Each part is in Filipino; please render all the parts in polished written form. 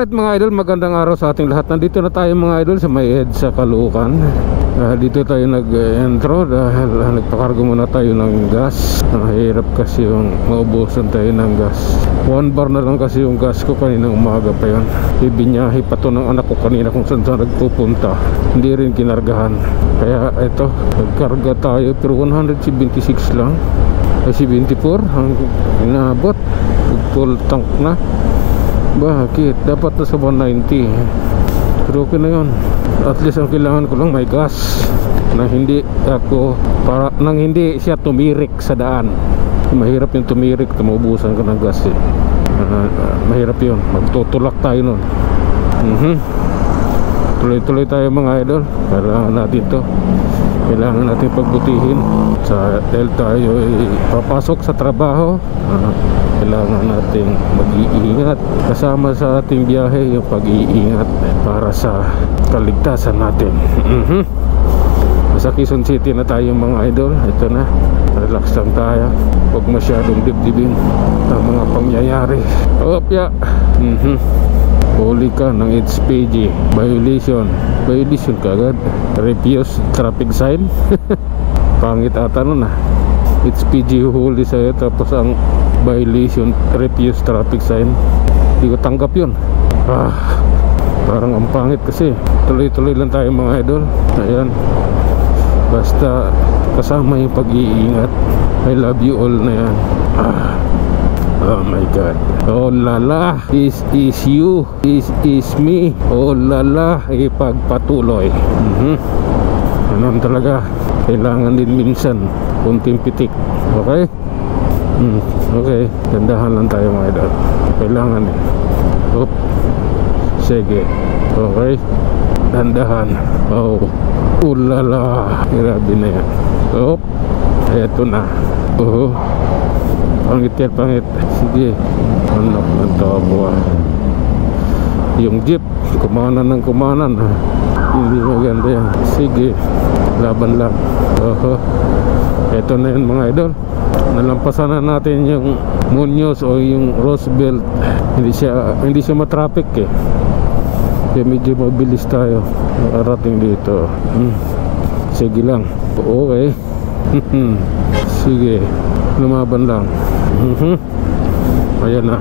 Alright mga idol, magandang araw sa ating lahat. Nandito na tayo mga idol sa may EDSA Caloocan. Dito tayo nag-intro dahil nagpakargo muna tayo ng gas. Mahirap kasi yung maubusan tayo ng gas. 1 bar na lang kasi yung gas ko kanina umaga pa yun. Ibinyahe pa to ng anak ko kanina kung saan saan nagpupunta. Hindi rin kinargahan. Kaya ito, nagkarga tayo pero 176 lang. Ay 74 ang inabot. Full tank na. Bakit? Dapat na sa 190. Pero okay na yun. At least ang kailangan ko lang may gas na hindi ako nang hindi siya tumirik sa daan. Mahirap yung tumirik, tumubusan ka ng gas eh. Mahirap yun. Magtutulak tayo nun. Tuloy-tuloy tayo mga idol. Kailangan natin to. Kailangan natin pagbutihin dahil tayo ay papasok sa trabaho. Kailangan natin mag-iingat. Kasama sa ating biyahe yung pag-iingat para sa kaligtasan natin. Sa Quezon City na tayo mga idol. Ito na, relax lang tayo. Huwag masyadong dibdibin ang mga pangyayari. Opya. Huli ka ng HPG. Violation kagad. Refuse traffic sign. Pangit ata nun ah. HPG huli sa'yo tapos ang violation refuse traffic sign. Hindi ko tanggap yun. Parang ang pangit kasi. Tuloy-tuloy lang tayo mga idol. Ayan, basta kasama yung pag-iingat. I love you all na yan. Oh my God. Oh lala, this is you, this is me. Oh lala, ipagpatuloy. Ganun talaga. Kailangan din minsan kunting pitik. Okay? Okay, gandahan lang tayo mga idol. Kailangan din. Sige. Okay, dandahan. Oh ulala, grabe na yan. Eto na. Pangit yan, pangit. Sige, anak ng tabo. Yung jeep kumanan ng kumanan. Hindi maganda yan. Sige, laban lang. Eto na yun mga idol. Nalampasan na natin yung Munoz o yung Roosevelt. Hindi siya matraffic eh. Kaya medyo mabilis tayo arating dito. Sige lang. Okay. Sige, lumaban lang. Ayan na.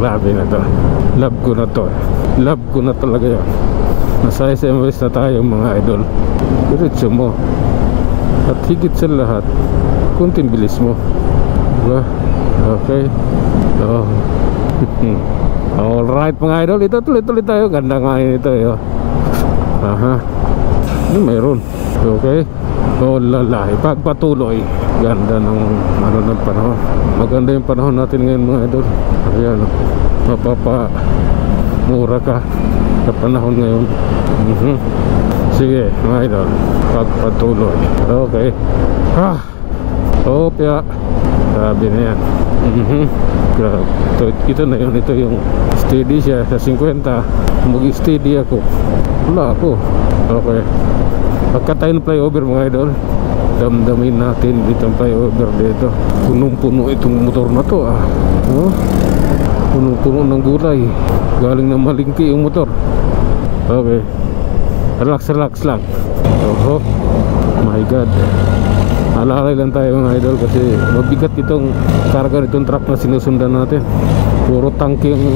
Grabe na to. Love ko na to. Love ko na talaga yan. Nasa SMS na tayo mga idol. Diretso mo. At higit sa lahat, kunting bilis mo. Diba? Okay. Alright mga idol. Ito tuloy-tuloy tayo. Ganda nga ito eh. Ano mayroon? Okay. Oh lala, ipagpatuloy. Ganda ng ng panahon. Maganda yung panahon natin ngayon mga idol. Ayan, mapapamura ka sa panahon ngayon. Sige mga idol, pagpatuloy. Okay. Opya. Grabe na yan. Ito na yun. Ito yung steady siya sa 50. Mag-steady ako. Wala ako. Okay. Pagka tayo ng flyover mga idol, damdamin natin dito ang flyover dito. Punong-puno itong motor na to punong-puno ng gulay. Galing na malingki yung motor. Okay, relax lang. My God. Alalay lang tayo mga idol kasi mabigat itong karga nitong truck na sinusundan natin. Puro tangke yung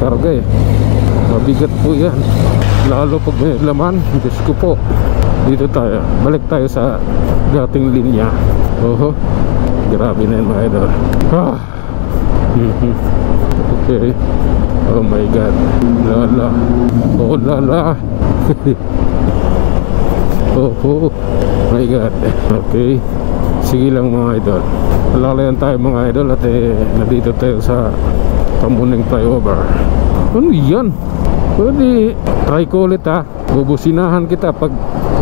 karga eh. Mabigat po yan, lalo pag may laman. Diyos ko po. Dito tayo, balik tayo sa dating linya. Grabe na yun mga idol. Okay. Oh my God. Lala. Oh lala. My God. Okay. Sige lang mga idol. Alalayan tayo mga idol at nandito tayo sa Pamuning flyover. Ano yan? Pwede try ko ulit bubusinahan kita pag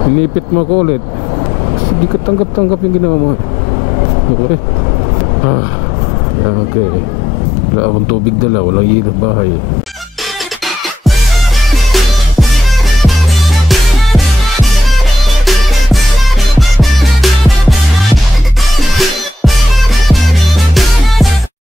inipit mo ko ulit. Hindi ka tanggap-tanggap yung ginawa mo. Okay. Okay. Wala akong tubig dala, walang hilo bahay.